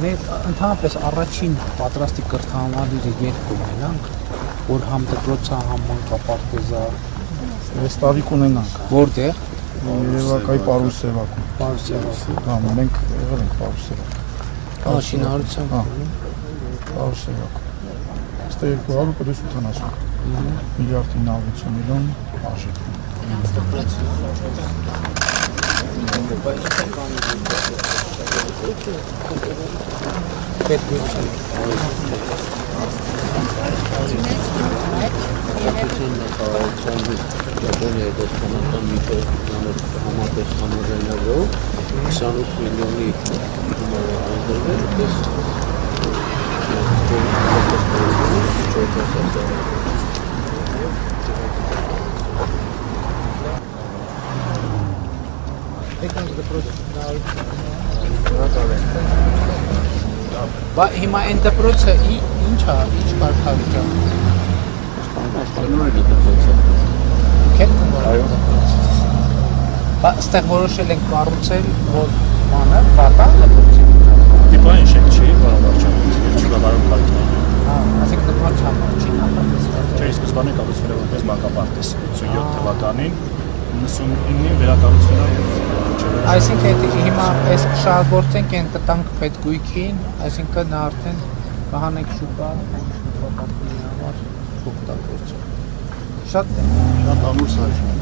Մենք ընդհանրապես առաջին պատրաստի կրթահամալիրը երկու ունենանք, որ համ դպրոցա, համ մանկապարտեզա։ Այս տարի կունենանք։ Որտեղ։ Երևակայի Պարուսևակում։ Պարուսևակում։ Հա, մենք եղել ենք Պարուսևակում։ Շինարարության։ Հա, Պարուսևակում։ Այստեղ 250 միլիարդ 950 միլիոն արժեք։ Պետք է Япония դեսպանատան միջով համատեղ համաձայնագրով 28 միլիոնի այնտեղել պես հիմա այն դպրոցը ինչ է, ինչ կարգավիճակ է։ Այստեղ որոշել ենք կառուցել, որ բանը վատա դպրոցի։ Դիպային շենք չի, բարավարչան, չգավարում կարգին։ Ասենք դպրոց համար չի նախատեսված։ Չէ, սկզբանե կառուցվել է որպես մանկապարտեզ 87 թվականին, 99-ին վերակառուցվել է եւ Այսինքն հիմա այս շահագործենք այն տտանք պետգույքին, այսինքն նա արդեն կհանենք շուկա, շուկապարտների համար օգտագործում։ Շատ ամուր սարք։